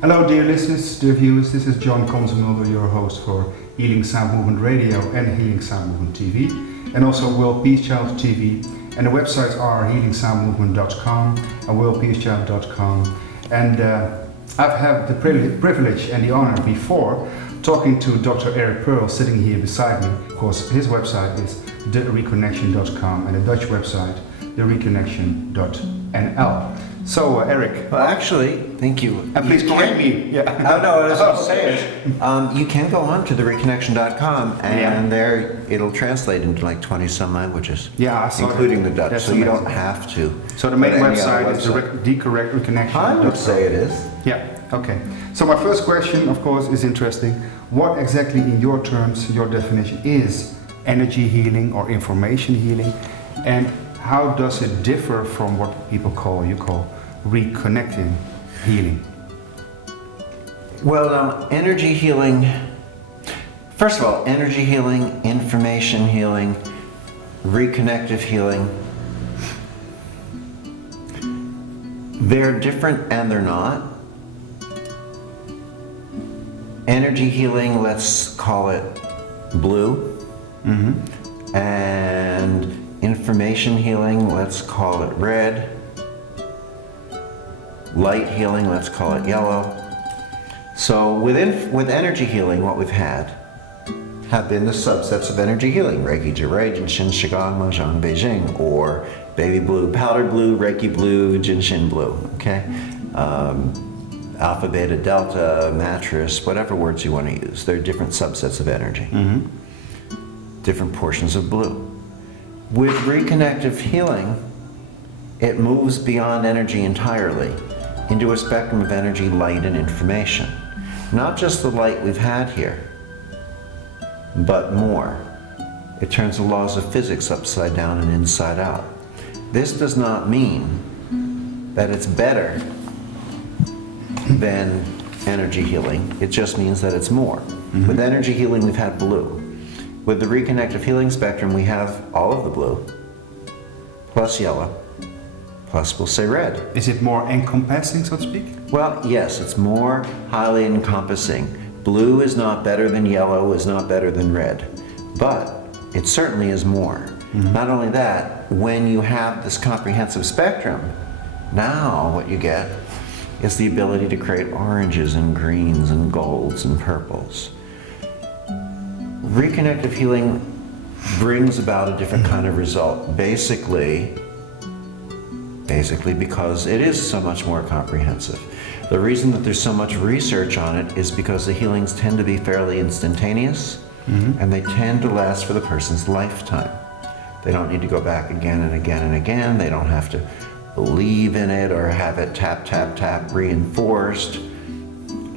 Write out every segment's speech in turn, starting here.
Hello dear listeners, dear viewers, this is John Consemulder, your host for HealingSoundMovement Radio and HealingSoundMovement TV, and also World Peace Child TV, and the websites are HealingSoundMovement.com and WorldPeaceChild.com, and I've had the privilege and the honor before talking to Dr. Eric Pearl sitting here beside me. Of course, his website is Reconnection.com and the Dutch website, Reconnection.nl. So, Eric. Well, actually, thank you. And please correct me. Yeah. Oh, no, I was going to say, you can go on to the Reconnection.com and there it'll translate into like 20 some languages. Yeah, I saw including that. the Dutch, That's so amazing. you don't have to. So the main website is the correct Reconnection. I would say it is. Yeah, okay. So my first question, of course, is interesting. What exactly, in your terms, your definition is energy healing or information healing, and how does it differ from what you call reconnecting healing? Well, energy healing, first of all, energy healing, information healing, reconnective healing, they're different and they're not. Energy healing, let's call it blue. Mm-hmm. And information healing, let's call it red. Light healing, let's call it yellow. So with energy healing, what we've had have been the subsets of energy healing: Reiki Jirai, Jinshin Shigang, Mahjong Beijing, or baby blue, powdered blue, Reiki blue, Jinshin blue, okay? Alpha, beta, delta, mattress, whatever words you want to use. They're different subsets of energy. Mm-hmm. Different portions of blue. With reconnective healing, it moves beyond energy entirely into a spectrum of energy, light, and information. Not just the light we've had here, but more. It turns the laws of physics upside down and inside out. This does not mean that it's better than energy healing. It just means that it's more. Mm-hmm. With energy healing, we've had blue. With the reconnective healing spectrum, we have all of the blue, plus yellow, plus we'll say red. Is it more encompassing, so to speak? Well, yes, it's more highly encompassing. Blue is not better than yellow, is not better than red, but it certainly is more. Mm-hmm. Not only that, when you have this comprehensive spectrum, now what you get is the ability to create oranges and greens and golds and purples. Reconnective healing brings about a different kind of result, basically because it is so much more comprehensive. The reason that there's so much research on it is because the healings tend to be fairly instantaneous, mm-hmm. and they tend to last for the person's lifetime. They don't need to go back again and again and again. They don't have to believe in it or have it tap, tap, tap reinforced.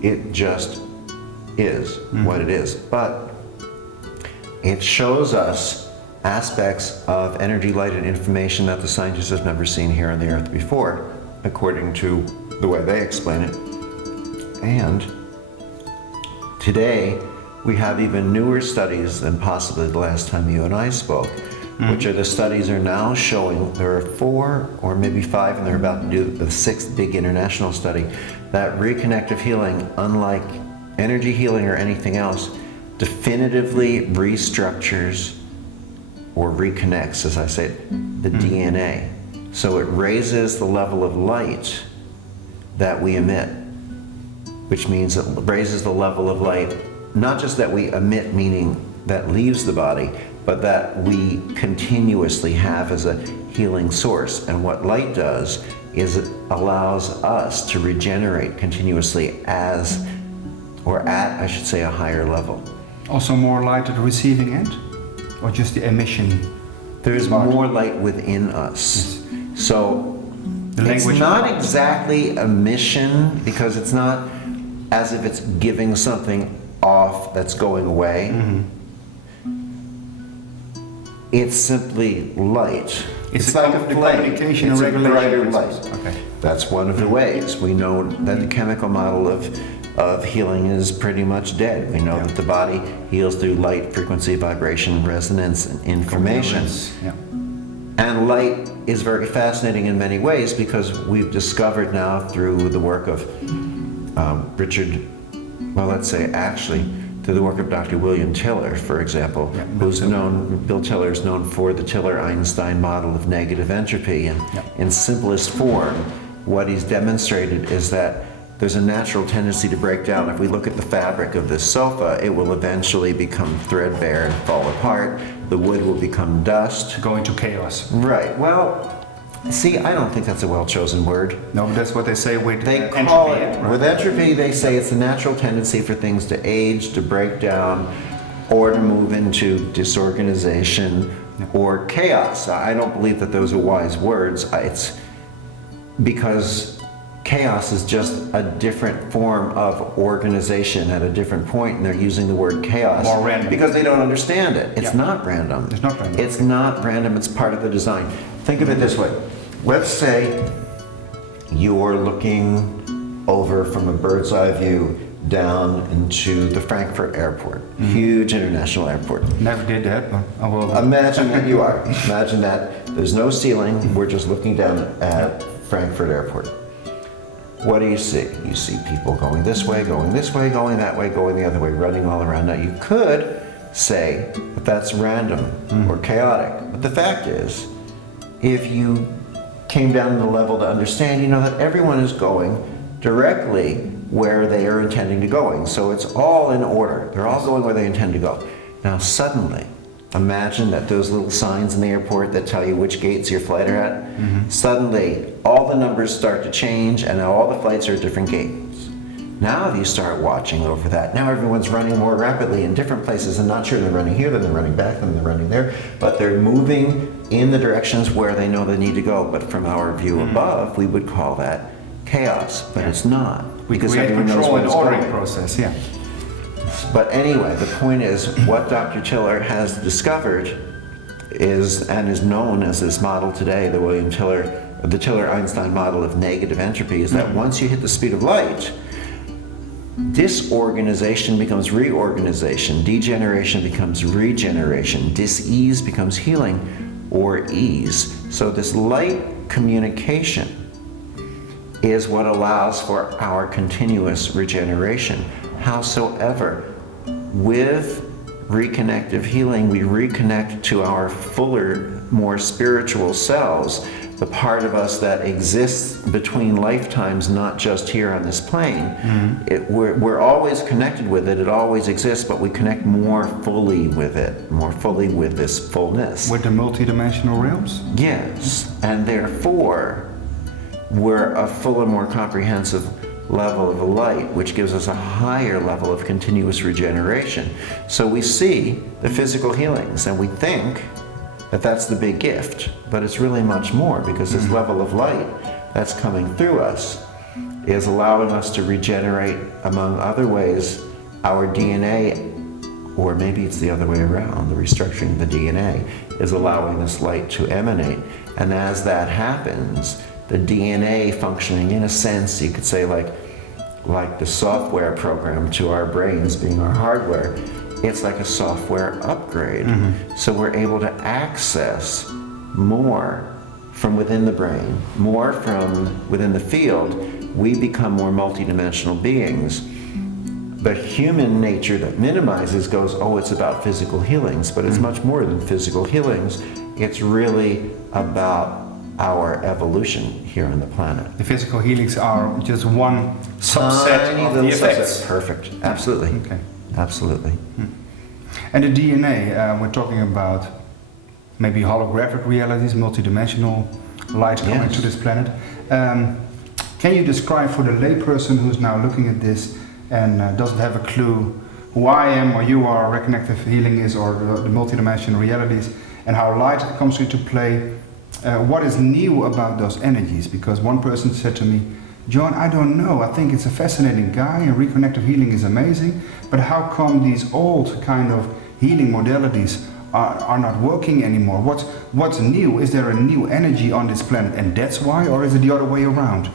It just is what it is. But it shows us aspects of energy, light, and information that the scientists have never seen here on the earth before, according to the way they explain it. And today, we have even newer studies than possibly the last time you and I spoke, which are the studies are now showing, there are 4 or maybe 5, and they're about to do the 6th big international study, that reconnective healing, unlike energy healing or anything else, definitively restructures or reconnects, as I say, the DNA. So it raises the level of light that we emit, which means it raises the level of light, not just that we emit, meaning that leaves the body, but that we continuously have as a healing source. And what light does is it allows us to regenerate continuously at I should say, a higher level. Also more light at the receiving end? Or just the emission? There's more light within us. Yes. So it's not exactly emission, because it's not as if it's giving something off that's going away. Mm-hmm. It's simply light. It's like a flame. It's a brighter light. Okay. That's one of the ways. We know that the chemical model of healing is pretty much dead. We know that the body heals through light, frequency, vibration, resonance, and information. Yeah. And light is very fascinating in many ways, because we've discovered now through the work of to the work of Dr. William Tiller, for example, Bill Tiller is known for the Tiller-Einstein model of negative entropy. And in simplest form, what he's demonstrated is that there's a natural tendency to break down. If we look at the fabric of this sofa, it will eventually become threadbare and fall apart. The wood will become dust. Go into chaos. Right. Well, see, I don't think that's a well-chosen word. No, but that's what they say with entropy. With entropy, they say it's a natural tendency for things to age, to break down, or to move into disorganization or chaos. I don't believe that those are wise words. It's because chaos is just a different form of organization at a different point, and they're using the word chaos more random because they don't understand it. It's not random. It's not random. It's not random. It's part of the design. Think of it this way. Let's say you're looking over from a bird's eye view down into the Frankfurt airport, huge international airport. Never did that, but I will. Imagine that you are. Imagine that there's no ceiling. We're just looking down at Frankfurt airport. What do you see? You see people going this way, going that way, going the other way, running all around. Now you could say that that's random or chaotic, but the fact is, if you came down to the level to understand, you know that everyone is going directly where they are intending to going. So it's all in order. They're all going where they intend to go. Now suddenly, imagine that those little signs in the airport that tell you which gates your flight are at, suddenly all the numbers start to change and all the flights are at different gates. Now if you start watching over that, now everyone's running more rapidly in different places and not sure they're running here, then they're running back, then they're running there, but they're moving in the directions where they know they need to go. But from our view above, we would call that chaos, but it's not. Because everyone knows what it's ordering process, But anyway, the point is, what Dr. Tiller has discovered is, and is known as this model today, the Tiller-Einstein model of negative entropy, is that once you hit the speed of light, disorganization becomes reorganization, degeneration becomes regeneration, dis-ease becomes healing or ease. So this light communication is what allows for our continuous regeneration. Howsoever, with reconnective healing, we reconnect to our fuller, more spiritual selves, the part of us that exists between lifetimes, not just here on this plane. We're always connected with it, it always exists, but we connect more fully with it, more fully with this fullness. With the multidimensional realms? Yes, and therefore, we're a fuller, more comprehensive level of light, which gives us a higher level of continuous regeneration. So we see the physical healings and we think that that's the big gift, but it's really much more, because this level of light that's coming through us is allowing us to regenerate, among other ways, our DNA, or maybe it's the other way around, the restructuring of the DNA is allowing this light to emanate. And as that happens, the DNA functioning, in a sense, you could say like the software program to our brains being our hardware, it's like a software upgrade. So we're able to access more from within the brain, more from within the field. We become more multidimensional beings. But human nature that minimizes goes, oh, it's about physical healings, but it's much more than physical healings. It's really about our evolution here on the planet. The physical healings are just one subset of the effects. Perfect. Absolutely. Okay. Absolutely. And the DNA, we're talking about maybe holographic realities, multidimensional light coming to this planet. Can you describe for the layperson who's now looking at this and doesn't have a clue who I am or you are, reconnective healing is, or the multidimensional realities, and how light comes into play? What is new about those energies? Because one person said to me, John, I don't know, I think it's a fascinating guy and reconnective healing is amazing, but how come these old kind of healing modalities are not working anymore? What's new? Is there a new energy on this planet and that's why, or is it the other way around?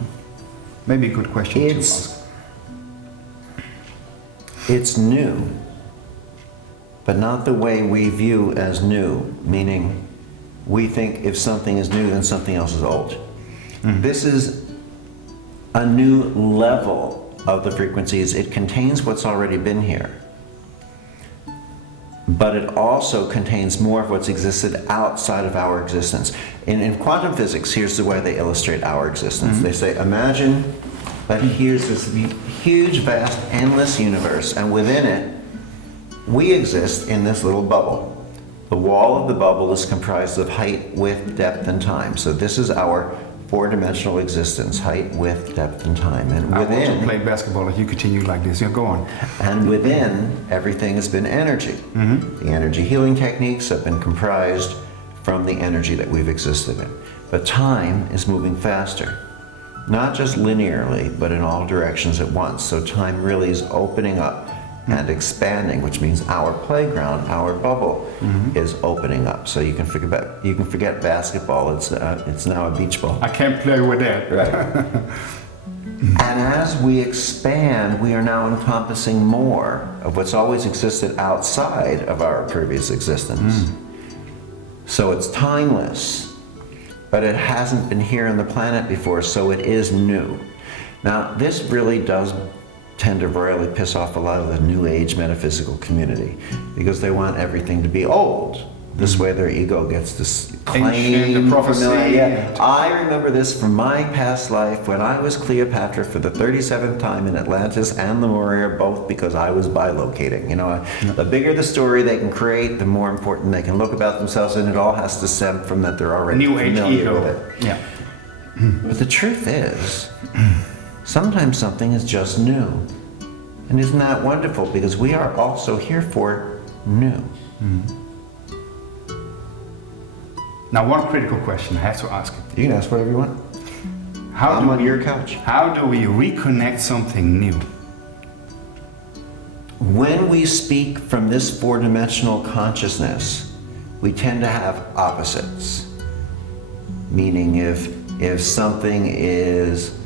Maybe a good question to ask. It's new, but not the way we view as new, meaning we think if something is new, then something else is old. This is a new level of the frequencies. It contains what's already been here. But it also contains more of what's existed outside of our existence. In quantum physics, here's the way they illustrate our existence. They say, imagine that here's this huge, vast, endless universe, and within it, we exist in this little bubble. The wall of the bubble is comprised of height, width, depth, and time. So this is our four-dimensional existence: height, width, depth, and time. And within, I want to play basketball if you continue like this. Yeah, go on. And within, everything has been energy. The energy healing techniques have been comprised from the energy that we've existed in. But time is moving faster. Not just linearly, but in all directions at once. So time really is opening up and expanding, which means our playground, our bubble, is opening up. So you can forget basketball. It's now a beach ball. I can't play with that. Right. And as we expand, we are now encompassing more of what's always existed outside of our previous existence. So it's timeless, but it hasn't been here on the planet before, so it is new. Now, this really does tend to royally piss off a lot of the New Age metaphysical community, because they want everything to be old. This way their ego gets this claim. I remember this from my past life when I was Cleopatra for the 37th time in Atlantis and Lemuria, both because I was bilocating. You know, the bigger the story they can create, the more important they can look about themselves, and it all has to stem from that they're already New Age familiar ego. with it. Yeah. But the truth is, sometimes something is just new. And isn't that wonderful? Because we are also here for new. Now, one critical question I have to ask you. You can ask whatever you want. I'm on your couch. How do we reconnect something new? When we speak from this four-dimensional consciousness, we tend to have opposites. Meaning if something is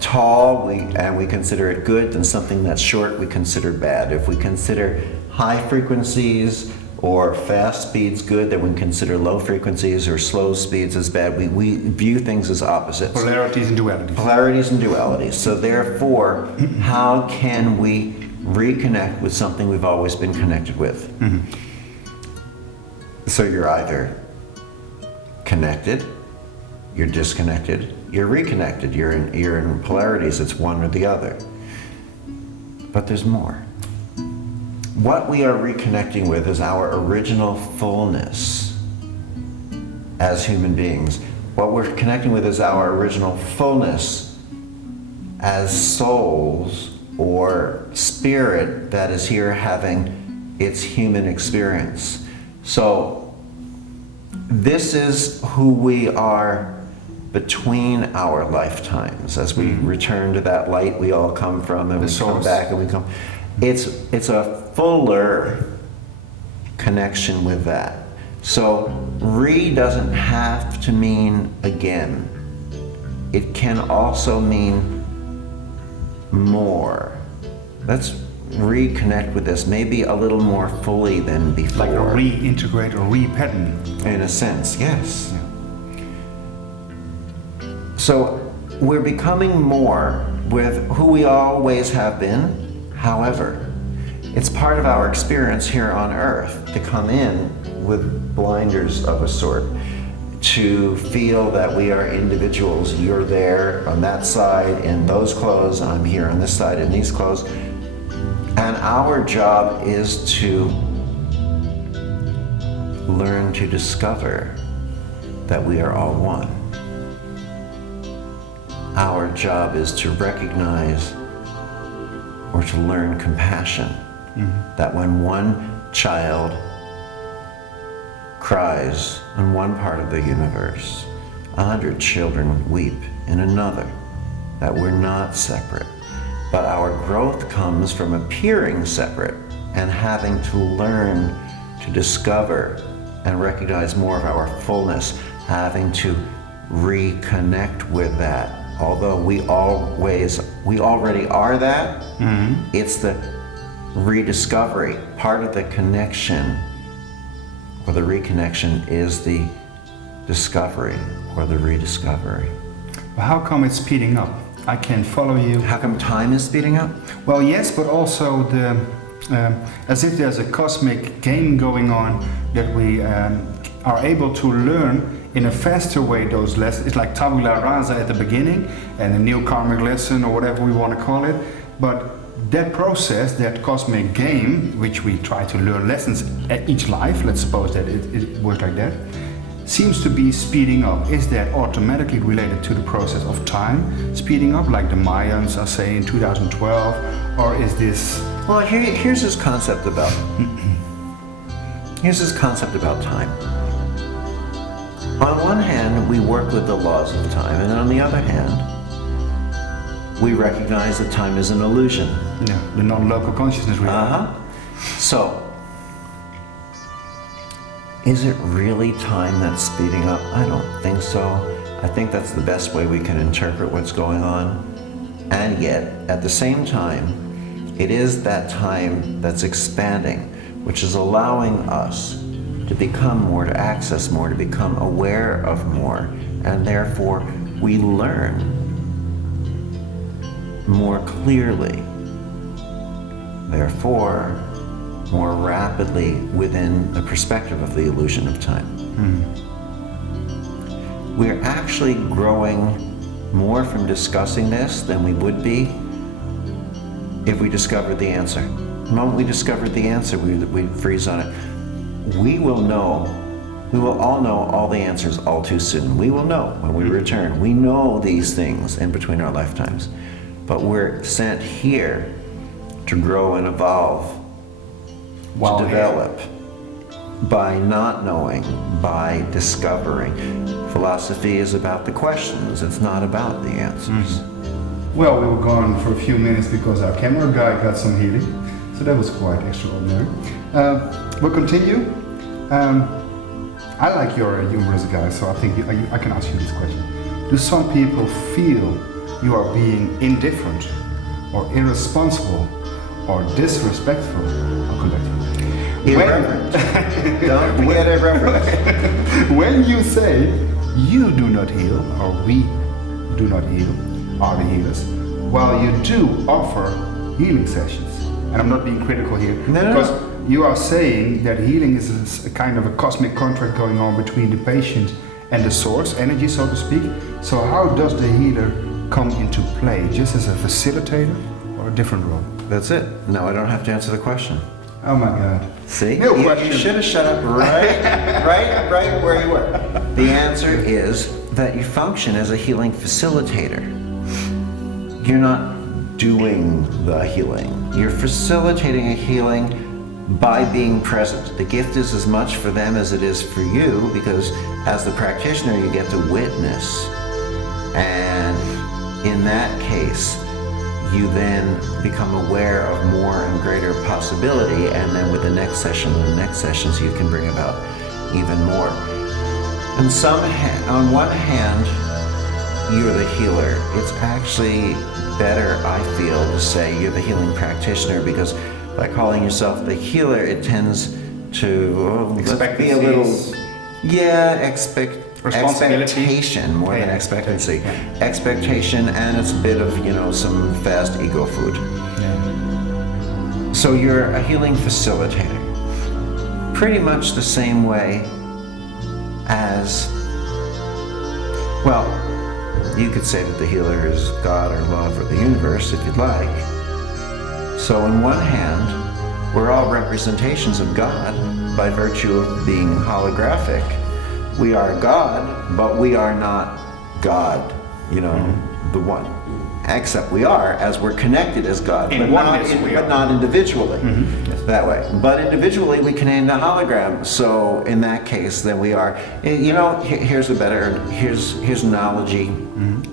tall and we consider it good, then something that's short we consider bad. If we consider high frequencies or fast speeds good, then we consider low frequencies or slow speeds as bad. We view things as opposites. Polarities and dualities. Polarities and dualities. So therefore, how can we reconnect with something we've always been connected with? So you're either connected, you're disconnected, you're reconnected. You're in polarities. It's one or the other. But there's more. What we are reconnecting with is our original fullness as human beings. What we're connecting with is our original fullness as souls or spirit that is here having its human experience. So this is who we are between our lifetimes. As we return to that light we all come from, and we come back and we come. It's a fuller connection with that. So re doesn't have to mean again. It can also mean more. Let's reconnect with this, maybe a little more fully than before. Like a reintegrate or re-pattern. In a sense, yes. So we're becoming more with who we always have been. However, it's part of our experience here on Earth to come in with blinders of a sort, to feel that we are individuals. You're there on that side in those clothes, I'm here on this side in these clothes. And our job is to learn to discover that we are all one. Our job is to recognize or to learn compassion. That when one child cries in one part of the universe, 100 children weep in another. That we're not separate. But our growth comes from appearing separate and having to learn to discover and recognize more of our fullness, having to reconnect with that. Although we already are that, it's the rediscovery. Part of the connection or the reconnection is the discovery or the rediscovery. Well, how come it's speeding up? I can follow you. How come time is speeding up? Well, yes, but also as if there's a cosmic game going on that we are able to learn in a faster way those lessons. It's like tabula rasa at the beginning and a new karmic lesson or whatever we want to call it. But that process, that cosmic game, which we try to learn lessons at each life, let's suppose that it works like that, seems to be speeding up. Is that automatically related to the process of time speeding up, like the Mayans are saying 2012, or is this... Well, here's his concept about time. On one hand, we work with the laws of time, and on the other hand, we recognize that time is an illusion. Yeah, the non-local consciousness reality. So, is it really time that's speeding up? I don't think so. I think that's the best way we can interpret what's going on. And yet, at the same time, it is that time that's expanding, which is allowing us to become more, to access more, to become aware of more, and therefore we learn more clearly, therefore more rapidly within the perspective of the illusion of time. We're actually growing more from discussing this than we would be if we discovered the answer. The moment we discovered the answer, we'd freeze on it. We will all know all the answers all too soon. We will know when we return. We know these things in between our lifetimes. But we're sent here to grow and evolve, to develop, by not knowing, by discovering. Philosophy is about the questions, it's not about the answers. Well, we were gone for a few minutes because our camera guy got some healing, so that was quite extraordinary. We'll continue. I like you're a humorous guy, so I think I can ask you this question. Do some people feel you are being indifferent or irresponsible or disrespectful? I'll come back to you. Irreverent. Don't forget irreverent. When you say you do not heal or we do not heal, are the healers, while you do offer healing sessions, and I'm not being critical here, because you are saying that healing is a kind of a cosmic contract going on between the patient and the source energy, so to speak. So how does the healer come into play? Just as a facilitator or a different role? That's it. No, I don't have to answer the question. Oh my God. See? No question. You should have shut up right where you were. The answer is that you function as a healing facilitator. You're not doing the healing. You're facilitating a healing by being present. The gift is as much for them as it is for you, because as the practitioner you get to witness, and in that case you then become aware of more and greater possibility, and then with the next session and the next sessions you can bring about even more. And on one hand, you're the healer. It's actually better, I feel, to say you're the healing practitioner, because by calling yourself the healer, it tends to let's be a little, expectation more than expectancy. Expectation, and it's a bit of, some fast ego food. So you're a healing facilitator, pretty much the same way as, well, you could say that the healer is God or love or the universe if you'd like. So on one hand, we're all representations of God by virtue of being holographic. We are God, but we are not God, the one. Except we are, as we're connected as God, but not individually, that way. But individually, we contain the hologram. So in that case, then we are. Here's an analogy.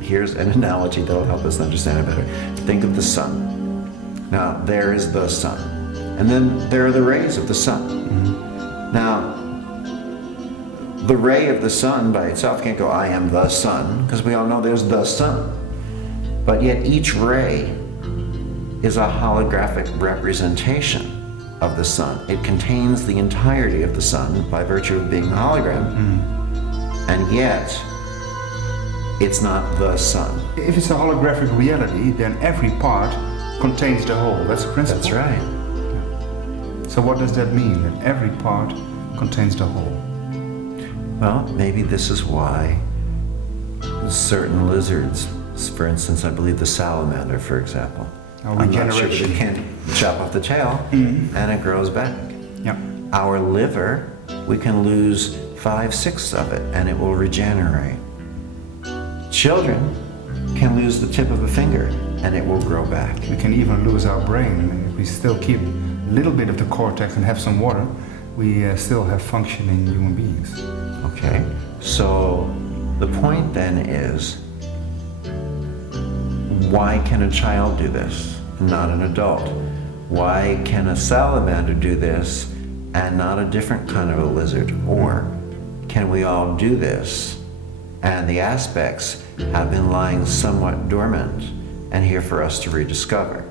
Here's an analogy that'll help us understand it better. Think of the sun. Now there is the sun, and then there are the rays of the sun. Now, the ray of the sun by itself can't go, I am the sun, because we all know there's the sun. But yet each ray is a holographic representation of the sun. It contains the entirety of the sun by virtue of being a hologram. And yet, It's not the sun. If it's a holographic reality, then every part contains the whole. That's the principle. That's right. So what does that mean, that every part contains the whole? Well, maybe this is why certain lizards, for instance, I believe the salamander, for example, I'm not sure, but it can chop off the tail and it grows back. Yeah. Our liver, we can lose 5/6 of it and it will regenerate. Children can lose the tip of a finger and it will grow back. We can even lose our brain. And if we still keep a little bit of the cortex and have some water, we still have functioning human beings. Okay, so the point then is, why can a child do this and not an adult? Why can a salamander do this and not a different kind of a lizard? Or can we all do this and the aspects have been lying somewhat dormant and here for us to rediscover?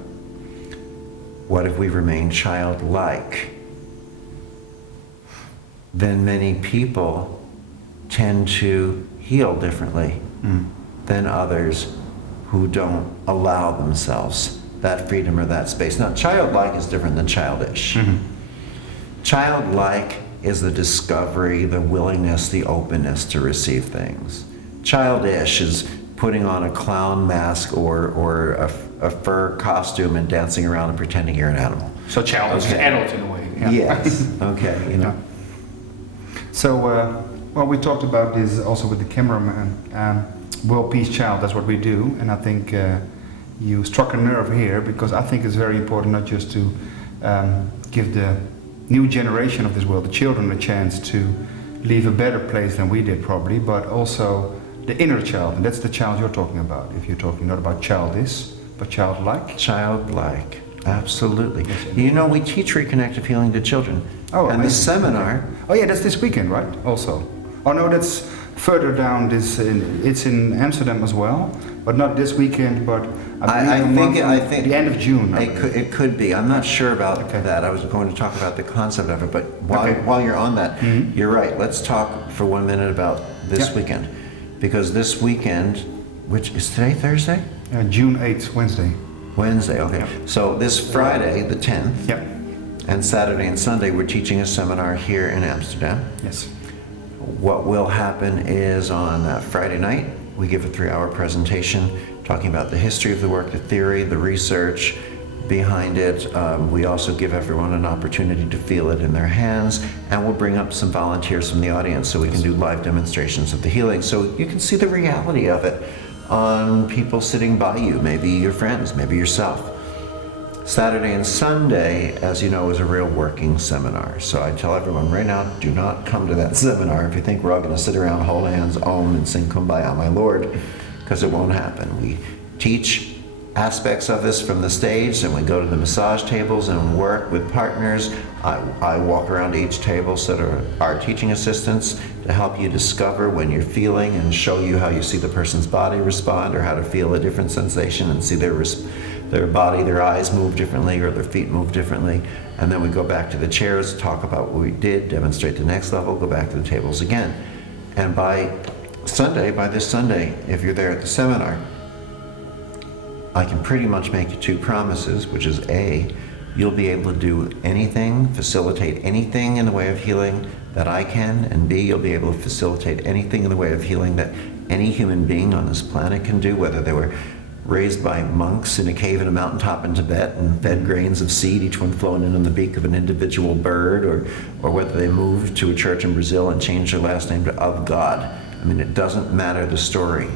What if we remain childlike? Then many people tend to heal differently than others who don't allow themselves that freedom or that space. Now, childlike is different than childish. Childlike is the discovery, the willingness, the openness to receive things. Childish is putting on a clown mask or a fur costume and dancing around and pretending you're an animal. So childish is adult in a way. Yeah. Yes, okay, you know. So, well, we talked about this also with the cameraman. World Peace Child, that's what we do. And I think you struck a nerve here, because I think it's very important not just to give the new generation of this world, the children, a chance to leave a better place than we did probably, but also the inner child. And that's the child you're talking about, if you're talking not about childish, but childlike. Childlike, absolutely. You know, we teach reconnective healing to children. Oh, and amazing. the seminar... Oh yeah, that's this weekend, right? Also. Oh no, that's further down. It's in Amsterdam as well, but not this weekend. But I think the end of June. It could be. I'm not sure about that. I was going to talk about the concept of it, but while you're on that, you're right. Let's talk for 1 minute about this weekend, because this weekend, which is today, Thursday? June 8th, Wednesday. Wednesday, okay. Yep. So this Friday, the 10th, and Saturday and Sunday, we're teaching a seminar here in Amsterdam. Yes. What will happen is on Friday night, we give a 3-hour presentation talking about the history of the work, the theory, the research behind it. We also give everyone an opportunity to feel it in their hands, and we'll bring up some volunteers from the audience so we can do live demonstrations of the healing, so you can see the reality of it on people sitting by you, maybe your friends, maybe yourself. Saturday and Sunday, as you know, is a real working seminar. So I tell everyone right now, do not come to that seminar if you think we're all going to sit around, hold hands, om, and sing Kumbaya, my Lord, because it won't happen. We teach aspects of this from the stage, and we go to the massage tables and work with partners. I walk around each table, so there are teaching assistants to help you discover when you're feeling and show you how you see the person's body respond, or how to feel a different sensation and see their body, their eyes move differently, or their feet move differently. And then we go back to the chairs, talk about what we did, demonstrate the next level, go back to the tables again. And by this Sunday, if you're there at the seminar, I can pretty much make you 2 promises, which is A, you'll be able to do anything, facilitate anything in the way of healing that I can, and B, you'll be able to facilitate anything in the way of healing that any human being on this planet can do, whether they were raised by monks in a cave in a mountaintop in Tibet and fed grains of seed, each one flown in on the beak of an individual bird, or whether they moved to a church in Brazil and changed their last name to Of God. I mean, it doesn't matter the story.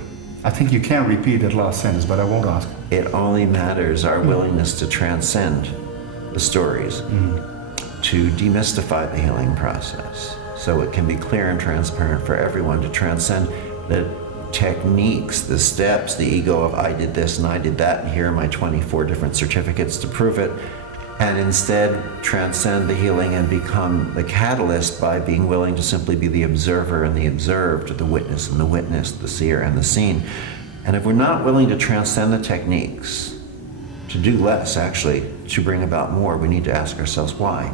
I think you can repeat that last sentence, but I won't ask. It only matters our willingness to transcend the stories, to demystify the healing process, so it can be clear and transparent for everyone, to transcend the techniques, the steps, the ego of I did this and I did that, and here are my 24 different certificates to prove it, and instead transcend the healing and become the catalyst by being willing to simply be the observer and the observed, the witness and the witnessed, the seer and the seen. And if we're not willing to transcend the techniques, to do less actually, to bring about more, we need to ask ourselves why.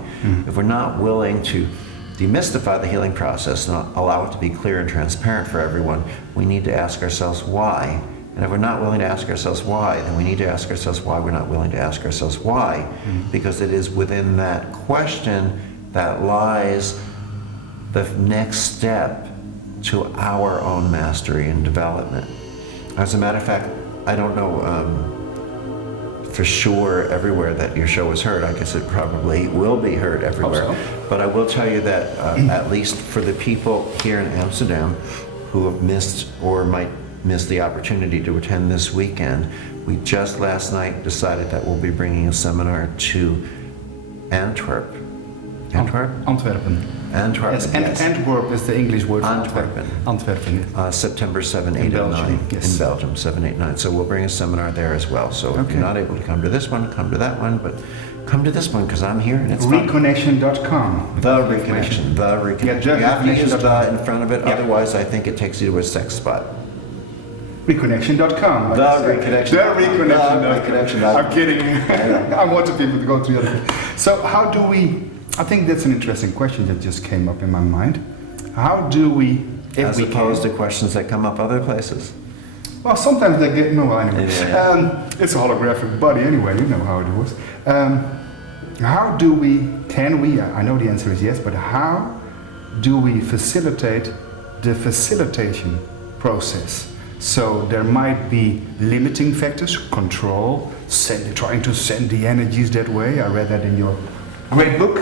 If we're not willing to demystify the healing process and allow it to be clear and transparent for everyone, we need to ask ourselves why. And if we're not willing to ask ourselves why, then we need to ask ourselves why we're not willing to ask ourselves why. Because it is within that question that lies the next step to our own mastery and development. As a matter of fact, I don't know for sure everywhere that your show is heard. I guess it probably will be heard everywhere. Hope so. But I will tell you that at least for the people here in Amsterdam who have missed or might miss the opportunity to attend this weekend, we just last night decided that we'll be bringing a seminar to Antwerp. Antwerpen. Antwerpen, Yes, yes. Antwerp is the English word for Antwerpen. Antwerpen. September 7, 8, In and Belgium, 9. yes. In Belgium, 7, 8, 9. So we'll bring a seminar there as well. So if Okay. you're not able to come to this one, come to that one, but come to this one because I'm here and it's fun. Reconnection.com. The Reconnection. The Reconnection. Yeah, You have to use Reconnection.com. the in front of it, Yeah. otherwise I think it takes you to a sex spot. Reconnection.com. The Reconnection. The Reconnection. The Reconnection. I'm kidding. I wanted people to go to the other thing. So how do we, I think that's an interesting question that just came up in my mind. How do we, if As we opposed can, to questions that come up other places. well, sometimes they get, no, anyway. Yeah. It's a holographic body anyway, you know how it was. How do we, can we, I know the answer is yes, but how do we facilitate the facilitation process? So there might be limiting factors, control, trying to send the energies that way. I read that in your great book.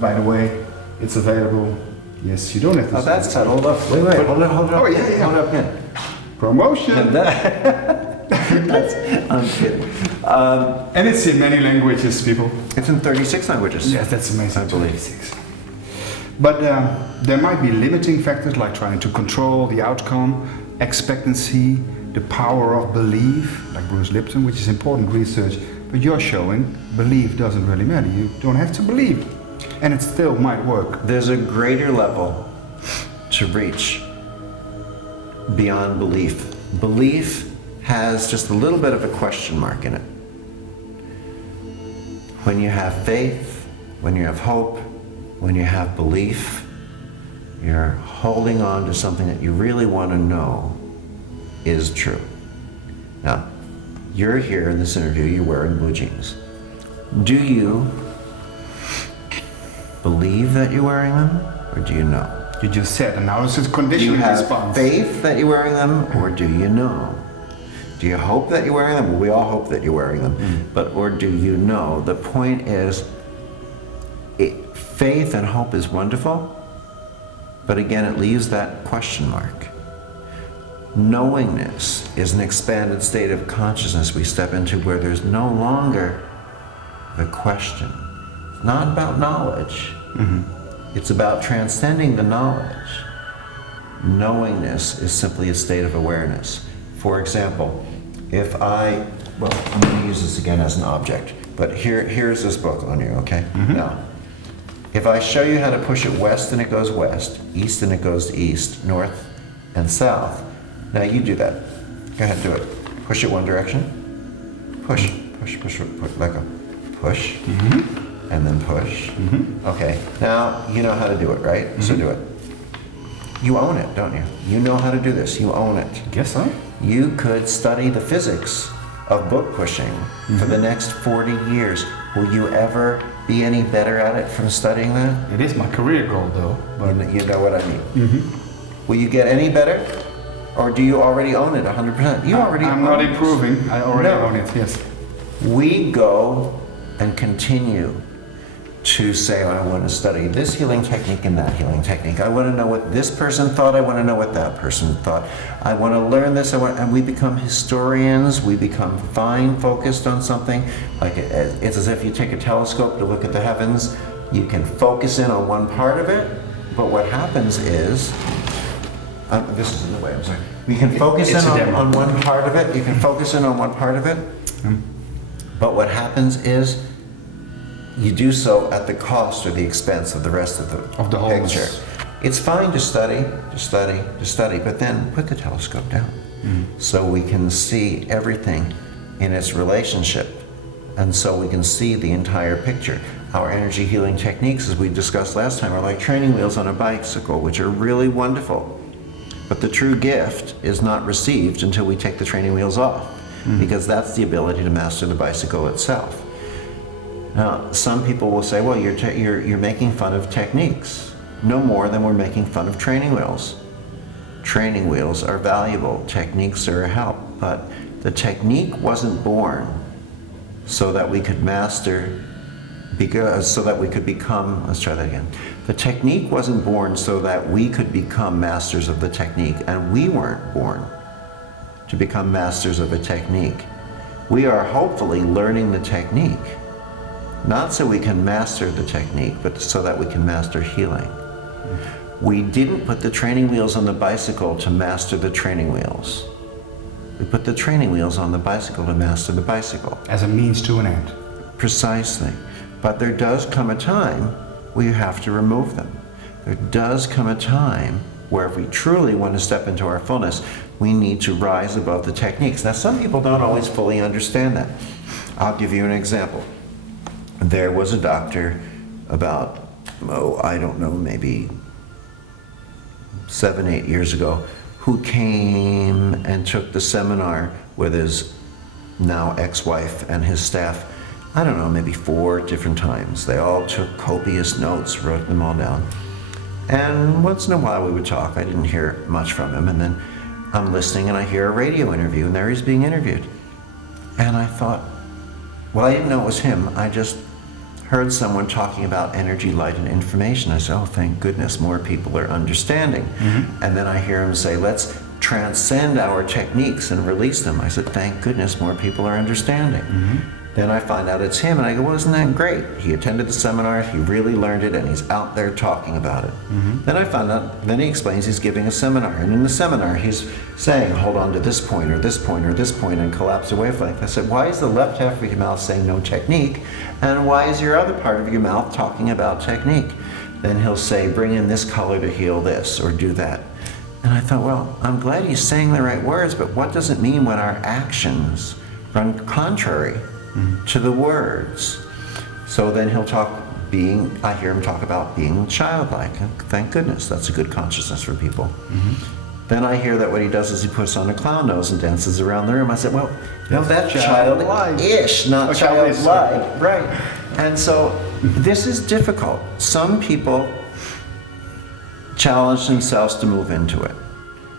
By the way, it's available. Yes, you don't have to. Oh, that's it. Hold up. Wait, hold it up. Oh, yeah. Hold up, yeah. Promotion. And I'm kidding. And it's in many languages, people. It's in 36 languages. Yes, that's amazing. I believe. 26. But there might be limiting factors like trying to control the outcome, expectancy, the power of belief, like Bruce Lipton, which is important research. But you're showing belief doesn't really matter. You don't have to believe. And it still might work. There's a greater level to reach beyond belief. Belief has just a little bit of a question mark in it. When you have faith, when you have hope, when you have belief, you're holding on to something that you really want to know is true. Now, you're here in this interview, you're wearing blue jeans. Do you believe that you're wearing them, or do you know? You just said, and now it's a Do you conditioned have response. faith that you're wearing them, or do you know? Do you hope that you're wearing them? Well, we all hope that you're wearing them, but or do you know? The point is, faith and hope is wonderful, but again, it leaves that question mark. Knowingness is an expanded state of consciousness we step into where there's no longer the question. It's not about knowledge. It's about transcending the knowledge. Knowingness is simply a state of awareness. For example, if I'm going to use this again as an object, but here's this book on you, okay? Now, if I show you how to push it west and it goes west, east and it goes east, north and south, now you do that. Go ahead, do it. Push it one direction. Push, let go. Push, and then push. Okay, now you know how to do it, right? So do it. You own it, don't you? You know how to do this. You own it. Guess so. You could study the physics of book pushing for the next 40 years. Will you ever be any better at it from studying that? It is my career goal, though. But You know what I mean. Will you get any better? Or do you already own it 100%? You already I'm own not it. improving. I already No. own it. Yes. We go and continue to say, I want to study this healing technique and that healing technique. I want to know what this person thought. I want to know what that person thought. I want to learn this. And we become historians. We become fine focused on something. Like it's as if you take a telescope to look at the heavens. You can focus in on one part of it, but what happens is, this is in the way, I'm sorry. We can focus in on one part of it. You can focus in on one part of it. But what happens is you do so at the cost or the expense of the rest of the whole picture. It's fine to study, but then put the telescope down so we can see everything in its relationship, and so we can see the entire picture. Our energy healing techniques, as we discussed last time, are like training wheels on a bicycle, which are really wonderful. But the true gift is not received until we take the training wheels off, because that's the ability to master the bicycle itself. Now, some people will say, well, you're making fun of techniques. No more than we're making fun of training wheels. Training wheels are valuable. Techniques are a help. But the technique wasn't born so that we could master, so that we could become, let's try that again. The technique wasn't born so that we could become masters of the technique, and we weren't born to become masters of a technique. We are hopefully learning the technique, not so we can master the technique, but so that we can master healing. We didn't put the training wheels on the bicycle to master the training wheels. We put the training wheels on the bicycle to master the bicycle. As a means to an end. Precisely. But there does come a time where you have to remove them. There does come a time where if we truly want to step into our fullness, we need to rise above the techniques. Now, some people don't always fully understand that. I'll give you an example. There was a doctor about, I don't know, maybe 7, 8 years ago, who came and took the seminar with his now ex-wife and his staff, I don't know, maybe 4 different times. They all took copious notes, wrote them all down. And once in a while we would talk. I didn't hear much from him. And then I'm listening and I hear a radio interview, and there he's being interviewed. And I thought, well, I didn't know it was him. I just heard someone talking about energy, light, and information. I said, oh, thank goodness more people are understanding. And then I hear him say, let's transcend our techniques and release them. I said, thank goodness more people are understanding. Then I find out it's him, and I go, well, isn't that great? He attended the seminar, he really learned it, and he's out there talking about it. Then I found out, then he explains he's giving a seminar, and in the seminar he's saying, hold on to this point, or this point, or this point, and collapse a wavelength. I said, why is the left half of your mouth saying no technique, and why is your other part of your mouth talking about technique? Then he'll say, bring in this color to heal this, or do that. And I thought, well, I'm glad he's saying the right words, but what does it mean when our actions run contrary to the words? So then he'll talk I hear him talk about being childlike. Thank goodness, that's a good consciousness for people. Then I hear that what he does is he puts on a clown nose and dances around the room. I said, well, no, that's childish, not childlike. Right. And so this is difficult. Some people challenge themselves to move into it.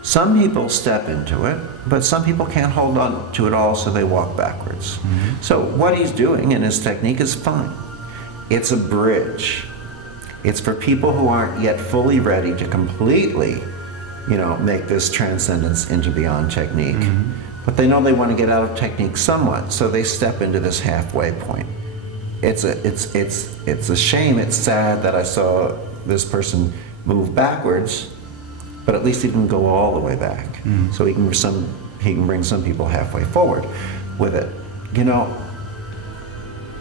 Some people step into it, but some people can't hold on to it all, so they walk backwards. So what he's doing in his technique is fine. It's a bridge. It's for people who aren't yet fully ready to completely, make this transcendence into beyond technique. But they know they want to get out of technique somewhat, so they step into this halfway point. It's a shame, it's sad that I saw this person move backwards, but at least he didn't go all the way back. So he can bring some people halfway forward with it.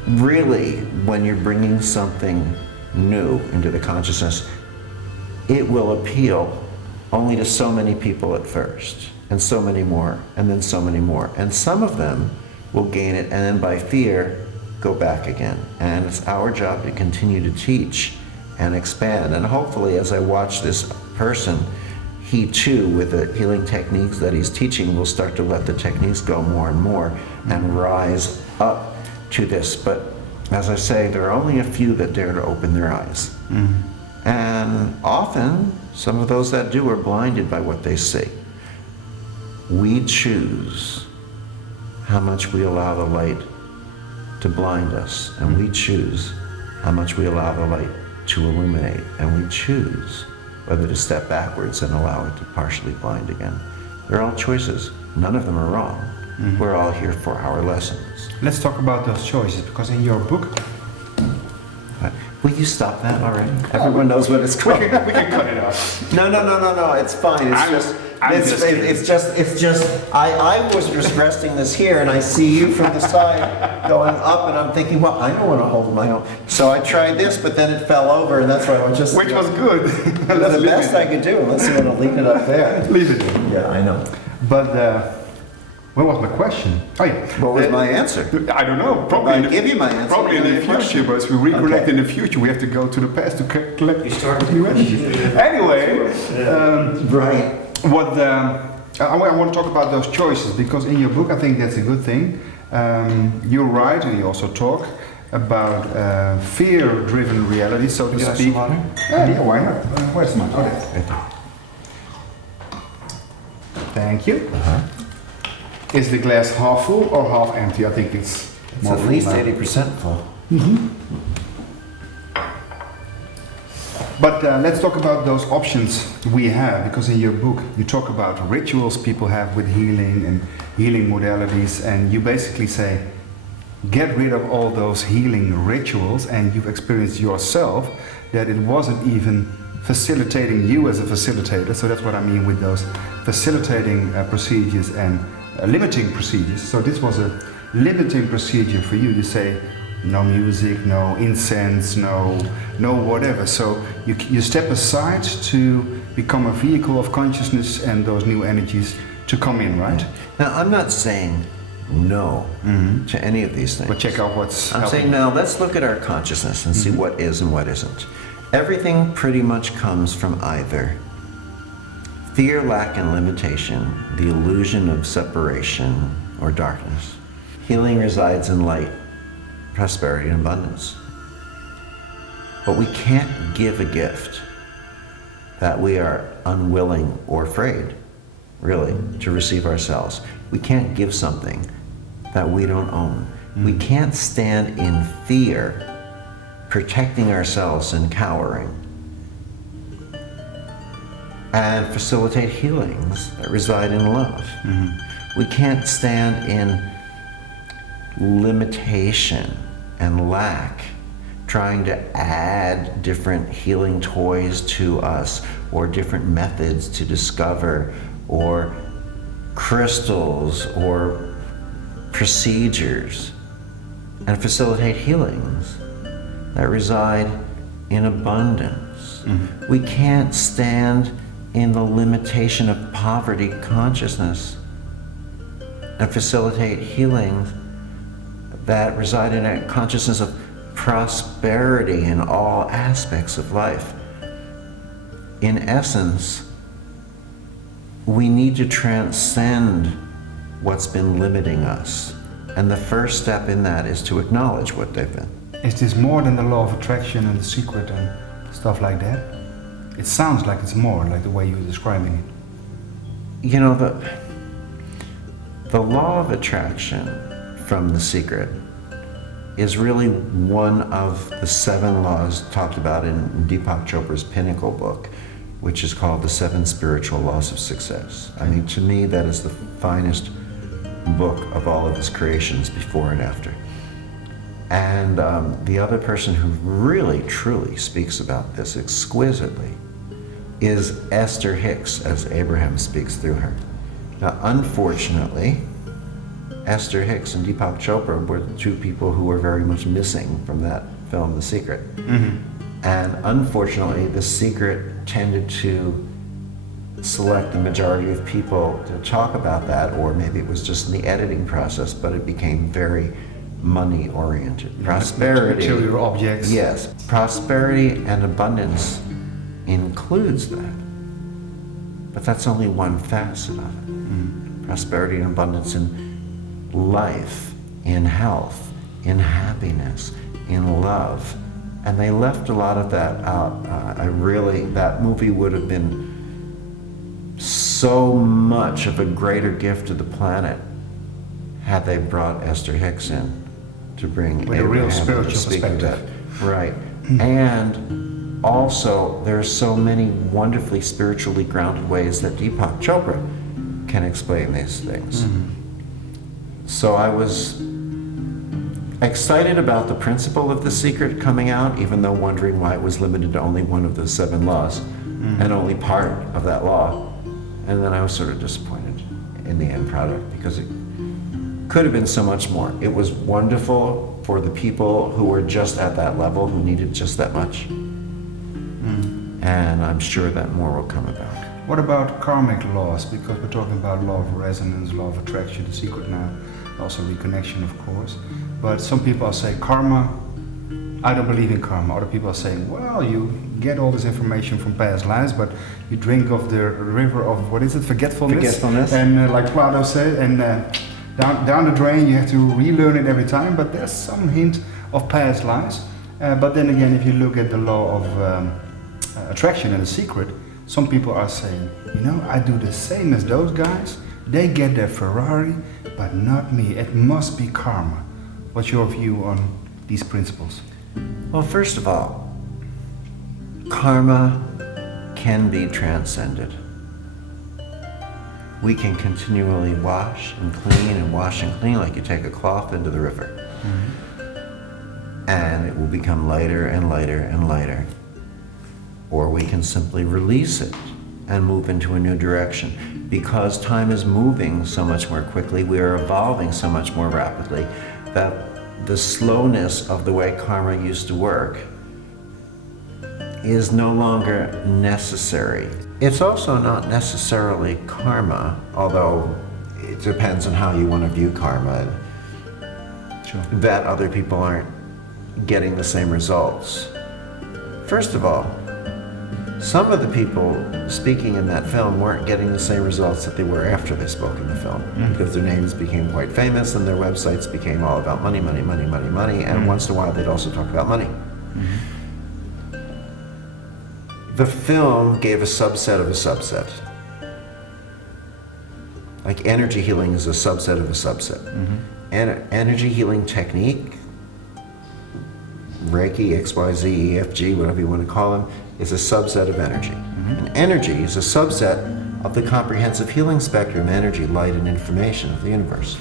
Really, when you're bringing something new into the consciousness, it will appeal only to so many people at first, and so many more, and then so many more. And some of them will gain it, and then by fear, go back again. And it's our job to continue to teach and expand. And hopefully, as I watch this person, he too, with the healing techniques that he's teaching, will start to let the techniques go more and more and rise up to this. But as I say, there are only a few that dare to open their eyes. And often, some of those that do are blinded by what they see. We choose how much we allow the light to blind us, and we choose how much we allow the light to illuminate, and we choose whether to step backwards and allow it to partially blind again. They're all choices. None of them are wrong. We're all here for our lessons. Let's talk about those choices, because in your book... Will you stop that already? Everyone knows what it's called. We can cut it off. No, it's fine. It's just, I was just resting this here, and I see you from the side going up, and I'm thinking, well, I don't want to hold my own. So I tried this, but then it fell over, and that's why I was just... Which was good. The best I could do, unless you want to leave it up there. Leave it. Yeah, I know. But What was my question? Oh yeah. What was my answer? I don't know. Probably I give you my answer. Probably in the future, but if we reconnect Okay. in the future, we have to go to the past to collect You start new energy. Anyway, Right. what I want to talk about those choices, because in your book, I think that's a good thing. You write, and you also talk about fear-driven reality, so to speak. Yeah, why not? Where's mine? Oh, there. Thank you. Is the glass half full or half empty? I think it's It's more at full least now. 80% full. But let's talk about those options we have, because in your book you talk about rituals people have with healing and healing modalities, and you basically say, get rid of all those healing rituals, and you've experienced yourself that it wasn't even facilitating you as a facilitator. So that's what I mean with those facilitating procedures and limiting procedures. So this was a limiting procedure for you to say, no music, no incense, no whatever. So you step aside to become a vehicle of consciousness and those new energies to come in, right? Now, I'm not saying no to any of these things. But check out what's I'm helping. saying now let's look at our consciousness and see what is and what isn't. Everything pretty much comes from either fear, lack, and limitation, the illusion of separation or darkness. Healing resides in light, prosperity, and abundance. But we can't give a gift that we are unwilling or afraid, really, to receive ourselves. We can't give something that we don't own. We can't stand in fear, protecting ourselves and cowering, and facilitate healings that reside in love. We can't stand in limitation and lack, trying to add different healing toys to us, or different methods to discover, or crystals, or procedures, and facilitate healings that reside in abundance. We can't stand in the limitation of poverty consciousness and facilitate healings that reside in a consciousness of prosperity in all aspects of life. In essence, we need to transcend what's been limiting us. And the first step in that is to acknowledge what they've been. Is this more than the law of attraction and the secret and stuff like that? It sounds like it's more, like the way you're describing it. You know, the law of attraction from The Secret is really one of the 7 laws talked about in Deepak Chopra's pinnacle book, which is called The 7 Spiritual Laws of Success. I mean, to me, that is the finest book of all of his creations, before and after. And the other person who really, truly speaks about this exquisitely is Esther Hicks, as Abraham speaks through her. Now, unfortunately, Esther Hicks and Deepak Chopra were the 2 people who were very much missing from that film, The Secret. And unfortunately, The Secret tended to select the majority of people to talk about that, or maybe it was just in the editing process, but it became very money-oriented. Prosperity. Material objects. Yes. Prosperity and abundance includes that. But that's only one facet of it. Prosperity and abundance in life, in health, in happiness, in love. And they left a lot of that out. That movie would have been so much of a greater gift to the planet had they brought Esther Hicks in to bring With a real Abraham spiritual to speak of perspective. that. Right. And also, there's so many wonderfully spiritually grounded ways that Deepak Chopra can explain these things. So I was excited about the principle of The Secret coming out, even though wondering why it was limited to only one of the 7 laws and only part of that law. And then I was sort of disappointed in the end product, because it could have been so much more. It was wonderful for the people who were just at that level, who needed just that much. And I'm sure that more will come about. What about karmic laws? Because we're talking about law of resonance, law of attraction, the secret now, also reconnection, of course. But some people are saying karma. I don't believe in karma. Other people are saying, well, you get all this information from past lives, but you drink of the river of, what is it, forgetfulness? Forgetfulness. And like Plato said, and down the drain, you have to relearn it every time, but there's some hint of past lives. But then again, if you look at the law of attraction and the secret, some people are saying, you know, I do the same as those guys. They get their Ferrari, but not me. It must be karma. What's your view on these principles? Well, first of all, karma can be transcended. We can continually wash and clean like you take a cloth into the river. Mm-hmm. And it will become lighter and lighter and lighter. Or we can simply release it and move into a new direction. Because time is moving so much more quickly, we are evolving so much more rapidly, that the slowness of the way karma used to work is no longer necessary. It's also not necessarily karma, although it depends on how you want to view karma. Sure. That other people aren't getting the same results. First of all, some of the people speaking in that film weren't getting the same results that they were after they spoke in the film, because their names became quite famous and their websites became all about money, money, money, money, money, and once in a while they'd also talk about money. The film gave a subset of a subset. Like energy healing is a subset of a subset. Energy healing technique, Reiki, XYZ, EFG, whatever you want to call them, is a subset of energy. And energy is a subset of the comprehensive healing spectrum, energy, light, and information of the universe.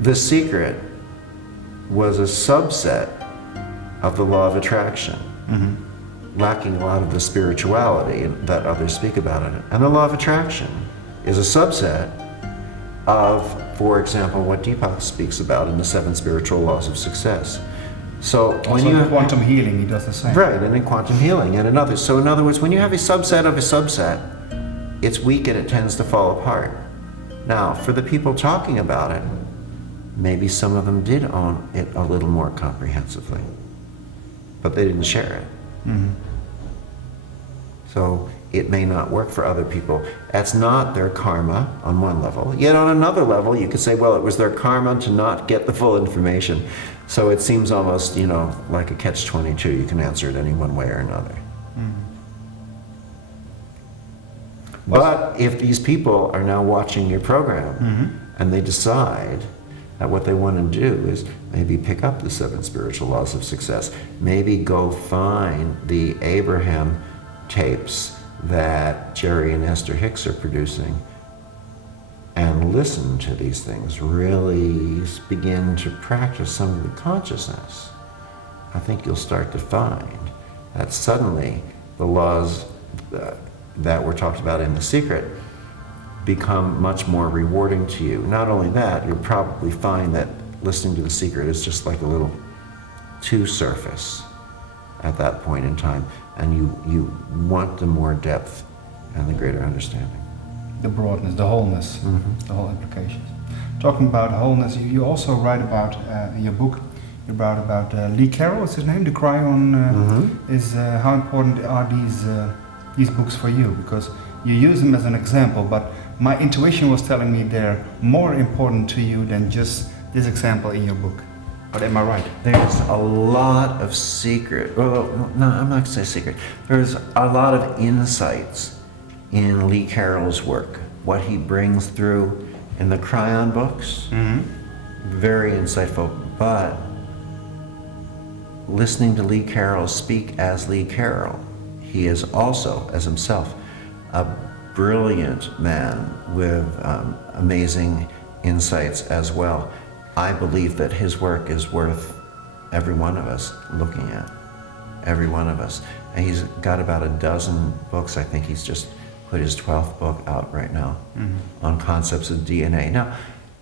The secret was a subset of the law of attraction, lacking a lot of the spirituality that others speak about in it. And the law of attraction is a subset of, for example, what Deepak speaks about in the 7 spiritual laws of success. So when you have quantum healing, he does the same. Right, and in quantum healing and in others. So in other words, when you have a subset of a subset, it's weak and it tends to fall apart. Now, for the people talking about it, maybe some of them did own it a little more comprehensively, but they didn't share it. So it may not work for other people. That's not their karma on one level. Yet on another level, you could say, well, it was their karma to not get the full information. So it seems almost, you know, like a catch-22. You can answer it any one way or another. But if these people are now watching your program and they decide that what they want to do is maybe pick up the 7 spiritual laws of success, maybe go find the Abraham tapes that Jerry and Esther Hicks are producing and listen to these things, really begin to practice some of the consciousness, I think you'll start to find that suddenly the laws that were talked about in The Secret become much more rewarding to you. Not only that, you'll probably find that listening to The Secret is just like a little too surface at that point in time, and you want the more depth and the greater understanding. The broadness, the wholeness, the whole implications. Talking about wholeness, you also write about, in your book, you wrote about Lee Carroll, is his name, The Cry on, is how important are these books for you? Because you use them as an example, but my intuition was telling me they're more important to you than just this example in your book. But am I right? There's a lot of secret, well, no, I'm not going to say secret. There's a lot of insights in Lee Carroll's work. What he brings through in the Cryon books, very insightful. But listening to Lee Carroll speak as Lee Carroll, he is also, as himself, a brilliant man with amazing insights as well. I believe that his work is worth every one of us looking at, every one of us. And he's got about a dozen books. I think he's just put his 12th book out right now on concepts of DNA. Now,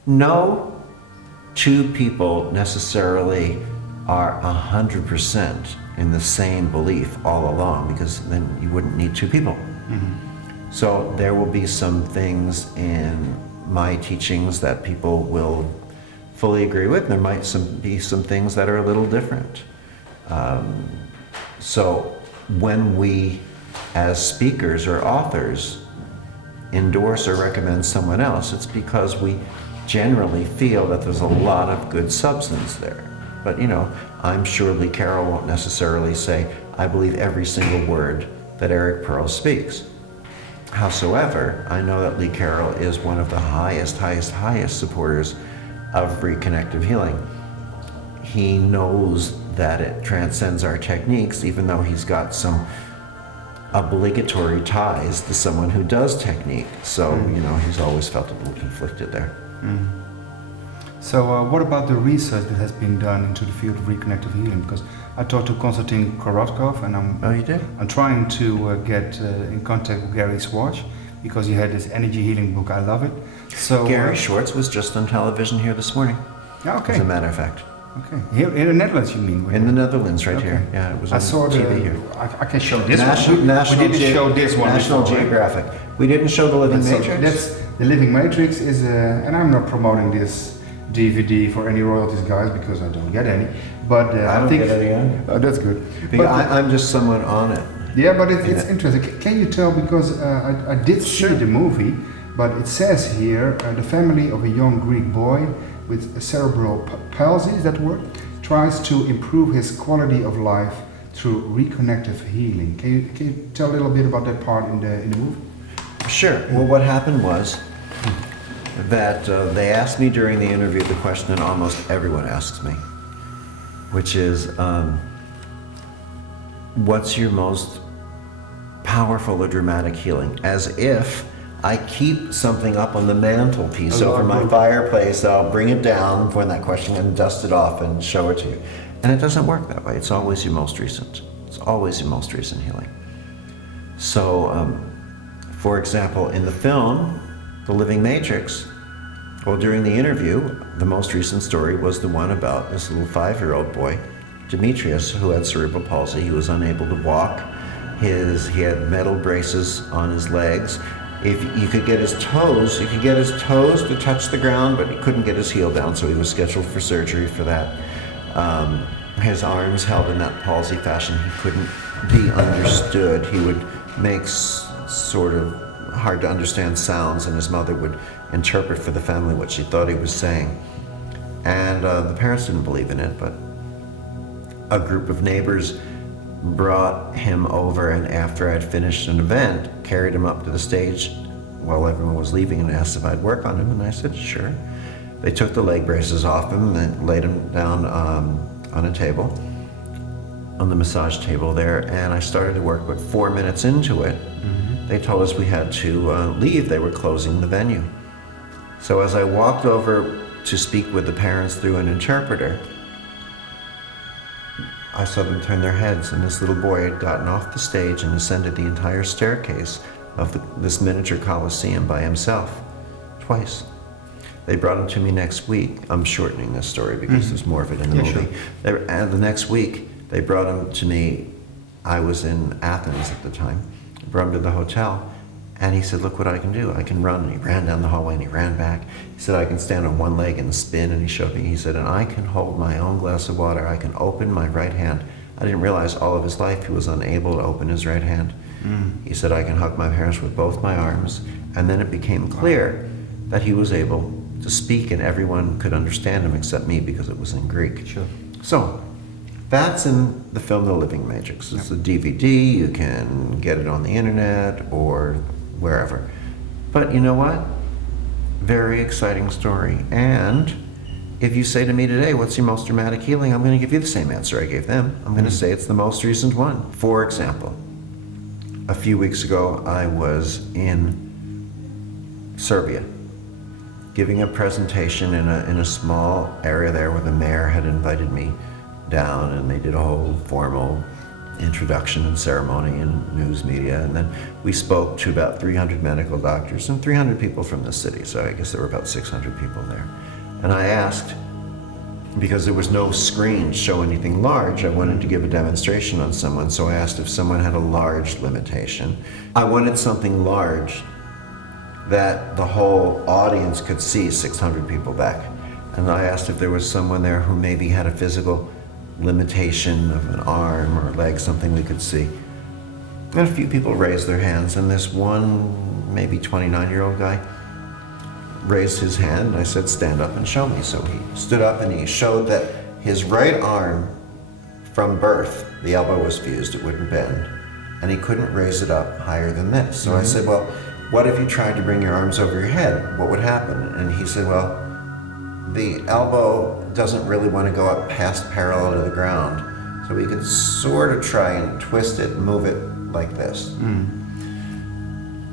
no two people necessarily are 100% in the same belief all along, because then you wouldn't need two people. So there will be some things in my teachings that people will fully agree with. There might be some things that are a little different. So when we, as speakers or authors, endorse or recommend someone else, it's because we generally feel that there's a lot of good substance there. But I'm sure Lee Carroll won't necessarily say, I believe every single word that Eric Pearl speaks. Howsoever, I know that Lee Carroll is one of the highest supporters of reconnective healing. He knows that it transcends our techniques, even though he's got some obligatory ties to someone who does technique. So, he's always felt a little conflicted there. So what about the research that has been done into the field of reconnective healing? Because I talked to Konstantin Korotkov, and I'm trying to get in contact with Gary Schwartz, because he had this energy healing book. I love it. So Gary Schwartz was just on television here this morning. Okay. As a matter of fact. Okay. Here in the Netherlands, you mean? In the Netherlands, right here. Yeah, it was on TV here. I can show this one. We didn't show this one. National Geographic. We didn't show the Living Matrix. That's the Living Matrix is, and I'm not promoting this DVD for any royalties, guys, because I don't get any. But I don't get any on. Oh, that's good. I'm just someone on it. Yeah, but it's interesting. Can you tell, because I did see the movie, but it says here, the family of a young Greek boy with cerebral palsy, is that word, tries to improve his quality of life through reconnective healing. Can you tell a little bit about that part in the movie? Sure. Well, what happened was that they asked me during the interview the question that almost everyone asks me, which is, what's your most powerful or dramatic healing? As if I keep something up on the mantelpiece over my fireplace, I'll bring it down when that question and dust it off and show it to you. And it doesn't work that way. It's always your most recent. It's always your most recent healing. So, for example, in the film, The Living Matrix, well, during the interview, the most recent story was the one about this little 5-year-old boy, Demetrius, who had cerebral palsy. He was unable to walk. He had metal braces on his legs. If you could get his toes, to touch the ground, but he couldn't get his heel down, so he was scheduled for surgery for that. His arms held in that palsy fashion. He couldn't be understood. He would make sort of hard to understand sounds, and his mother would interpret for the family what she thought he was saying. And the parents didn't believe in it, but a group of neighbors brought him over, and after I'd finished an event, carried him up to the stage while everyone was leaving and asked if I'd work on him, and I said, sure. They took the leg braces off him and laid him down on a table, on the massage table there, and I started to work, but 4 minutes into it, they told us we had to leave. They were closing the venue. So as I walked over to speak with the parents through an interpreter, I saw them turn their heads, and this little boy had gotten off the stage and ascended the entire staircase of this miniature coliseum by himself, twice. They brought him to me next week. I'm shortening this story because there's more of it in the movie. Sure. And the next week, they brought him to me. I was in Athens at the time. I brought him to the hotel, and he said, look what I can do. I can run. And he ran down the hallway, and he ran back. He said, I can stand on one leg and spin, and he showed me. He said, and I can hold my own glass of water. I can open my right hand. I didn't realize all of his life he was unable to open his right hand. He said, I can hug my parents with both my arms. And then it became clear that he was able to speak, and everyone could understand him except me because it was in Greek. Sure. So that's in the film The Living Matrix. It's a DVD. You can get it on the internet or wherever. But you know what? Very exciting story. And if you say to me today, what's your most dramatic healing? I'm going to give you the same answer I gave them. I'm going to say it's the most recent one. For example, a few weeks ago, I was in Serbia, giving a presentation in a small area there where the mayor had invited me down, and they did a whole formal introduction and ceremony and news media, and then we spoke to about 300 medical doctors and 300 people from the city, so I guess there were about 600 people there. And I asked, because there was no screen to show anything large, I wanted to give a demonstration on someone, so I asked if someone had a large limitation. I wanted something large that the whole audience could see 600 people back. And I asked if there was someone there who maybe had a physical limitation of an arm or a leg, something we could see. And a few people raised their hands, and this one, maybe 29-year-old guy, raised his hand, and I said, stand up and show me. So he stood up and he showed that his right arm, from birth, the elbow was fused, it wouldn't bend, and he couldn't raise it up higher than this. So I said, well, what if you tried to bring your arms over your head? What would happen? And he said, well, the elbow doesn't really want to go up past parallel to the ground. So we could sort of try and twist it and move it like this.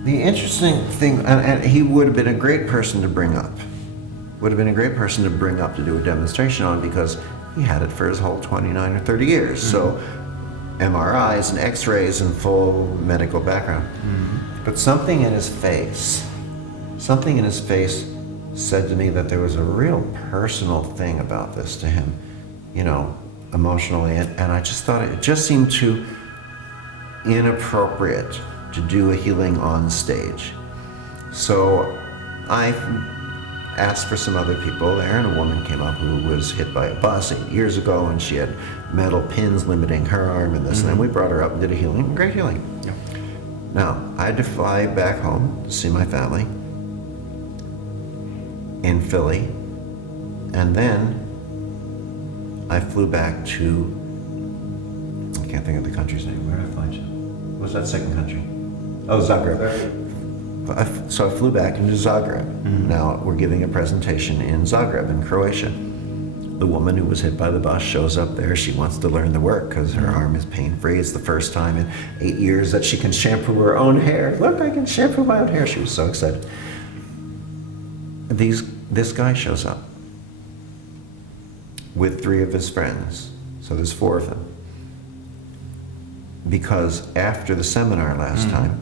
The interesting thing, and he would have been a great person to bring up, to do a demonstration on, because he had it for his whole 29 or 30 years. So MRIs and x-rays and full medical background. But something in his face said to me that there was a real personal thing about this to him, emotionally, and I just thought it just seemed too inappropriate to do a healing on stage. So I asked for some other people there, and a woman came up who was hit by a bus 8 years ago, and she had metal pins limiting her arm and this, and then we brought her up and did a healing, great healing. Yeah. Now, I had to fly back home to see my family in Philly, and then I flew back to, I can't think of the country's name. Where did I fly to? What was that second country? Oh, Zagreb. So I flew back into Zagreb. Now we're giving a presentation in Zagreb in Croatia. The woman who was hit by the bus shows up there. She wants to learn the work because her arm is pain-free. It's the first time in 8 years that she can shampoo her own hair. Look, I can shampoo my own hair. She was so excited. This guy shows up with 3 of his friends. So there's 4 of them. Because after the seminar last time,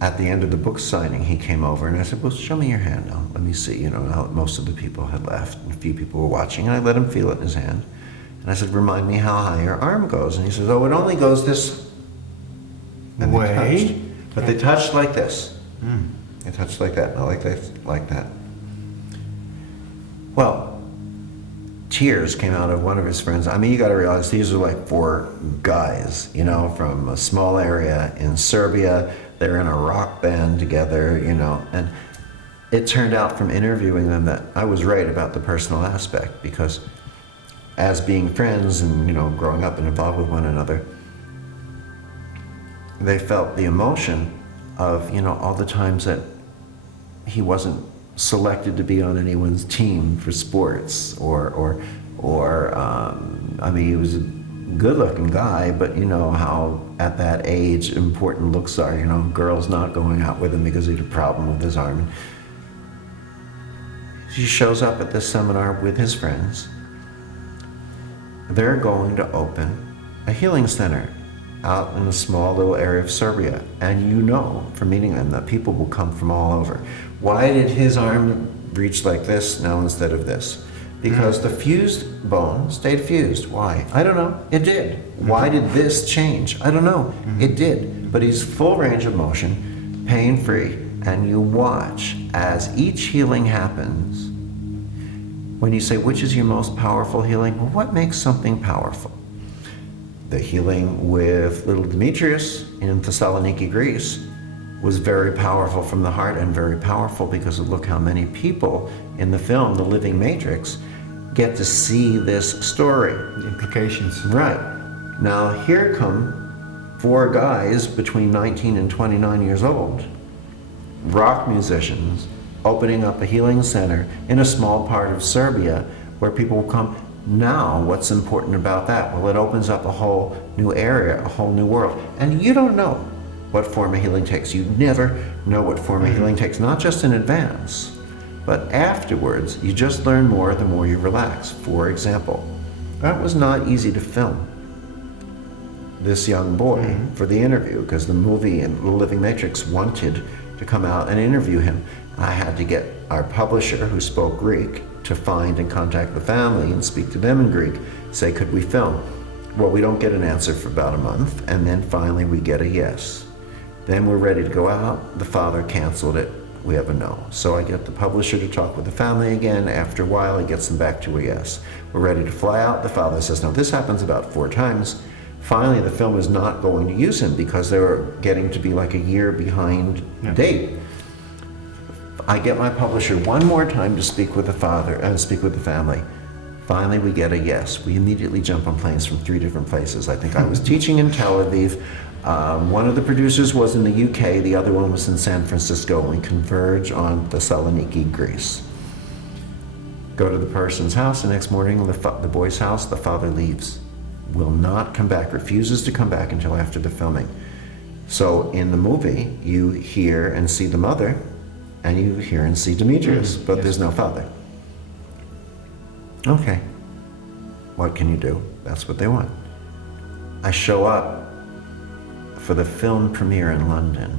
at the end of the book signing, he came over and I said, well, show me your hand now. Let me see. Now most of the people had left and a few people were watching, and I let him feel it in his hand. And I said, remind me how high your arm goes. And he says, oh, it only goes this way. But they touched like this. They touched like that, not like this, like that. Well, tears came out of one of his friends. I mean, you got to realize these are like 4 guys, from a small area in Serbia. They're in a rock band together, and it turned out from interviewing them that I was right about the personal aspect, because as being friends and, growing up and involved with one another, they felt the emotion of, all the times that he wasn't selected to be on anyone's team for sports, or I mean, he was a good-looking guy, but how at that age important looks are. Girls not going out with him because he had a problem with his arm. He shows up at this seminar with his friends. They're going to open a healing center out in a small little area of Serbia, and from meeting them that people will come from all over. Why did his arm reach like this now instead of this? Because the fused bone stayed fused. Why? I don't know. It did. Why did this change? I don't know. It did. But he's full range of motion, pain-free, and you watch as each healing happens. When you say, which is your most powerful healing? Well, what makes something powerful? The healing with little Demetrius in Thessaloniki, Greece, was very powerful from the heart, and very powerful because of look how many people in the film, The Living Matrix, get to see this story. The implications. Right. Now here come 4 guys between 19 and 29 years old, rock musicians, opening up a healing center in a small part of Serbia where people will come. Now, what's important about that? Well, it opens up a whole new area, a whole new world. And you don't know what form of healing takes. You never know what form of healing takes, not just in advance, but afterwards. You just learn more the more you relax. For example, that was not easy to film this young boy for the interview, because the movie and The Living Matrix wanted to come out and interview him. I had to get our publisher, who spoke Greek, to find and contact the family and speak to them in Greek, say, could we film? Well, we don't get an answer for about a month, and then finally we get a yes. Then we're ready to go out. The father canceled it. We have a no. So I get the publisher to talk with the family again. After a while, he gets them back to a yes. We're ready to fly out. The father says, no, this happens about 4 times. Finally, the film is not going to use him because they were getting to be like a year behind date. I get my publisher one more time to speak with the father and speak with the family. Finally, we get a yes. We immediately jump on planes from 3 different places. I think I was teaching in Tel Aviv. One of the producers was in the UK. The other one was in San Francisco. We converge on Thessaloniki, Greece. Go to the person's house. The next morning, the boy's house, the father leaves. Will not come back, refuses to come back until after the filming. So in the movie, you hear and see the mother, and you hear and see Demetrius, but there's no father. Okay, what can you do? That's what they want. I show up for the film premiere in London,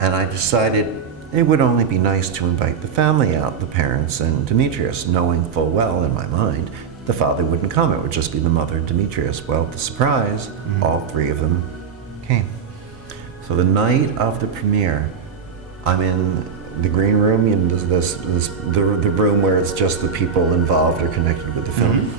and I decided it would only be nice to invite the family out, the parents and Demetrius, knowing full well in my mind the father wouldn't come. It would just be the mother and Demetrius. Well, the surprise, all 3 of them came. So the night of the premiere, I'm in the green room, the room where it's just the people involved or connected with the film.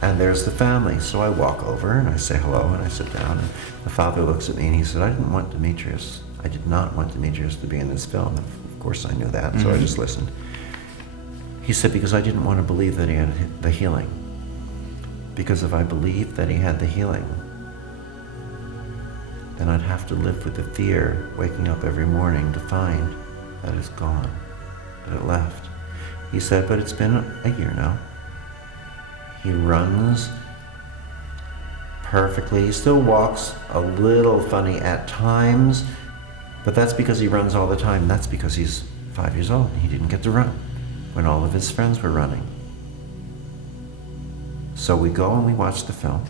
And there's the family. So I walk over and I say hello and I sit down, and the father looks at me and he said, I didn't want Demetrius. I did not want Demetrius to be in this film. Of course I knew that, so I just listened. He said, because I didn't want to believe that he had the healing. Because if I believed that he had the healing, then I'd have to live with the fear, waking up every morning to find that it's gone, that it left. He said, but it's been a year now. He runs perfectly. He still walks a little funny at times, but that's because he runs all the time. That's because he's 5 years old. He didn't get to run when all of his friends were running. So we go and we watch the film.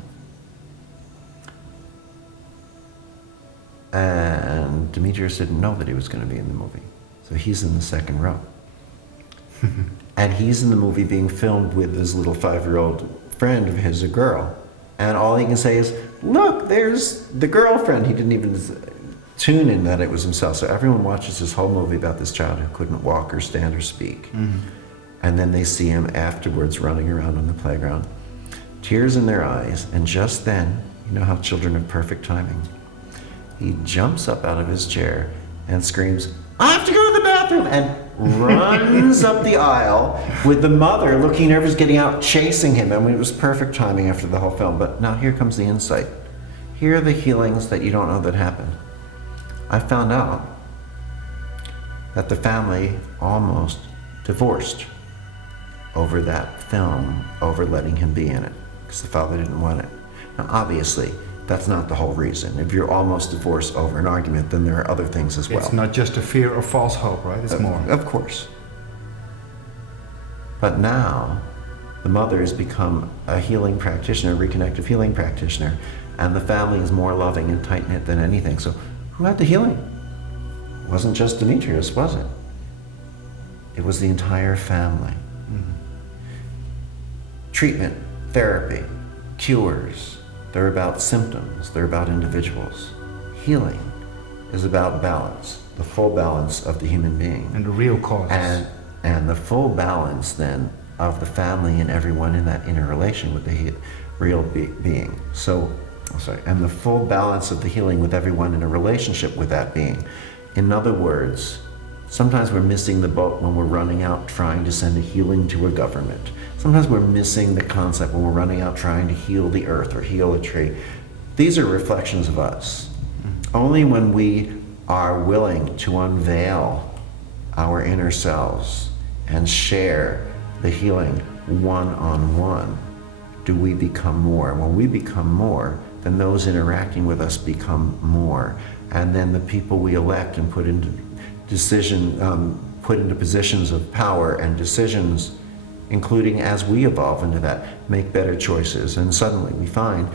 And Demetrius didn't know that he was going to be in the movie. So he's in the second row. And he's in the movie being filmed with this little 5-year-old friend of his, a girl. And all he can say is, look, there's the girlfriend. He didn't even tune in that it was himself. So everyone watches this whole movie about this child who couldn't walk or stand or speak. And then they see him afterwards running around on the playground. Tears in their eyes, and just then, you know how children have perfect timing. He jumps up out of his chair and screams, I have to go to the bathroom, and runs up the aisle with the mother looking nervous, getting out, chasing him. I mean, it was perfect timing after the whole film. But now here comes the insight. Here are the healings that you don't know that happened. I found out that the family almost divorced over that film, over letting him be in it, because the father didn't want it. Now, obviously, that's not the whole reason. If you're almost divorced over an argument, then there are other things as well. It's not just a fear of false hope, right? It's more. Of course. But now, the mother has become a healing practitioner, a reconnective healing practitioner, and the family is more loving and tight-knit than anything. So, who had the healing? It wasn't just Demetrius, was it? It was the entire family. Treatment, therapy, cures, they're about symptoms, they're about individuals. Healing is about balance, the full balance of the human being. And the real causes. And the full balance then of the family and everyone in that interrelation with the real being. And the full balance of the healing with everyone in a relationship with that being. In other words, sometimes we're missing the boat when we're running out trying to send a healing to a government. Sometimes we're missing the concept when we're running out trying to heal the earth or heal a tree. These are reflections of us. Only when we are willing to unveil our inner selves and share the healing one-on-one do we become more. When we become more, then those interacting with us become more. And then the people we elect and put into positions of power and decisions, including as we evolve into that, make better choices. And suddenly we find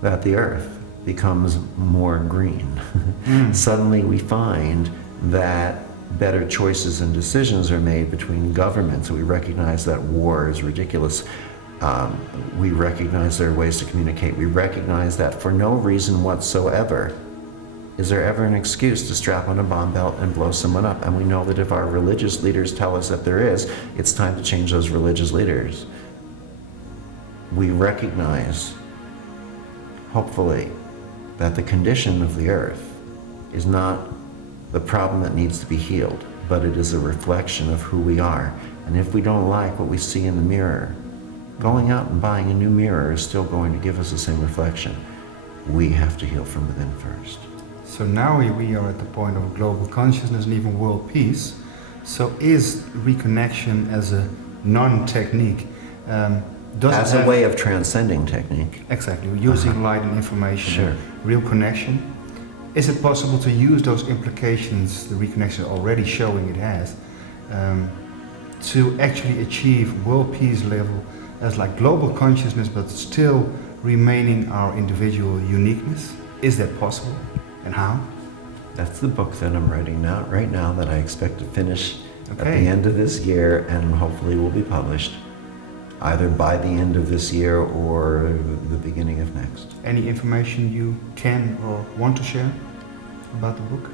that the earth becomes more green. Suddenly we find that better choices and decisions are made between governments. We recognize that war is ridiculous. We recognize there are ways to communicate. We recognize that for no reason whatsoever is there ever an excuse to strap on a bomb belt and blow someone up. And we know that if our religious leaders tell us that there is, it's time to change those religious leaders. We recognize, hopefully, that the condition of the earth is not the problem that needs to be healed, but it is a reflection of who we are. And if we don't like what we see in the mirror, going out and buying a new mirror is still going to give us the same reflection. We have to heal from within first. So now we are at the point of global consciousness and even world peace. So is reconnection as a non-technique, as a way of transcending technique. Exactly, using light and information, Sure. real connection. Is it possible to use those implications the reconnection is already showing it has, to actually achieve world peace level as like global consciousness, but still remaining our individual uniqueness? Is that possible, and how? That's the book that I'm writing now, right now, that I expect to finish at the Okay. end of this year, and hopefully will be published either by the end of this year or the beginning of next. Any information you can or want to share about the book?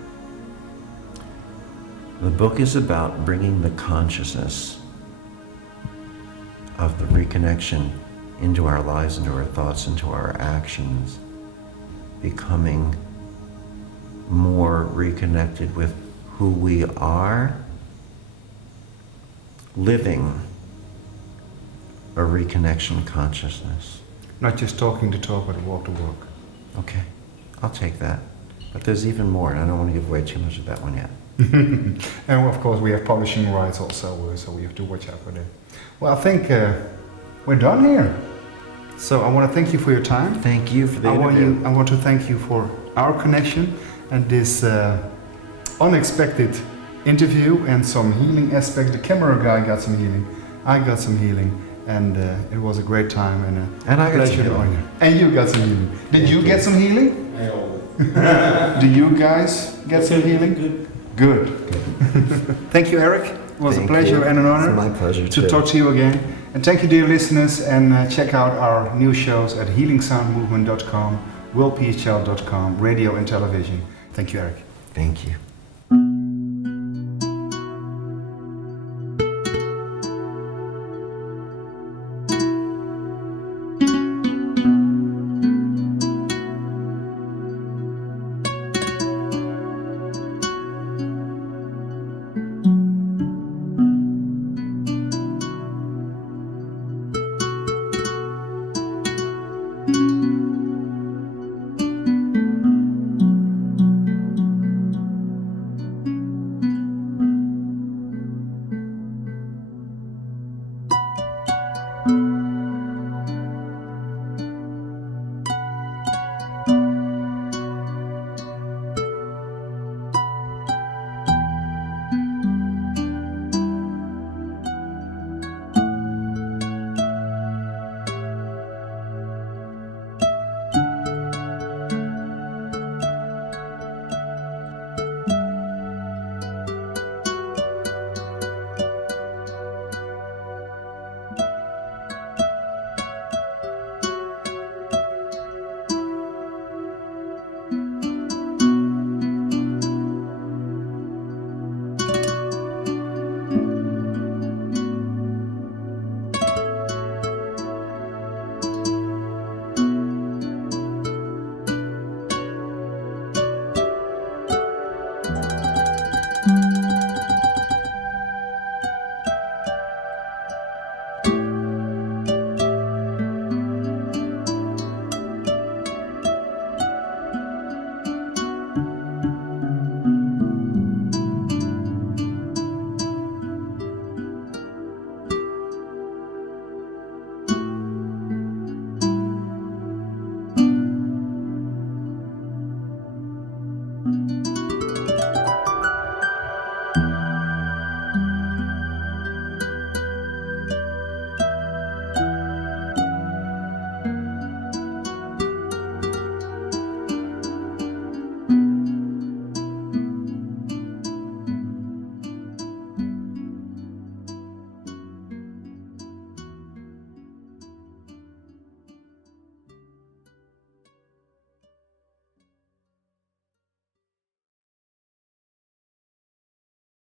The book is about bringing the consciousness of the reconnection into our lives, into our thoughts, into our actions, becoming more reconnected with who we are, living a reconnection consciousness. Not just talking the talk, but walk the walk. Okay, I'll take that. But there's even more, and I don't want to give away too much of that one yet. And of course we have publishing rights also, so we have to watch out for that. Well, I think we're done here. So I want to thank you for your time. Thank you for the interview. I want to thank you for our connection and this unexpected interview and some healing aspects. The camera guy got some healing, I got some healing, and it was a great time and I got pleasure some to healing. honor. And you got some healing. Did you get some healing? I always. Do you guys get some healing? Good. Good. Thank you, Eric. It was a Thank pleasure you. and an honor It's my pleasure to too. talk to you again. And thank you, dear listeners, and check out our new shows at HealingSoundMovement.com, WorldPeaceChild.com, radio and television. Thank you, Eric. Thank you.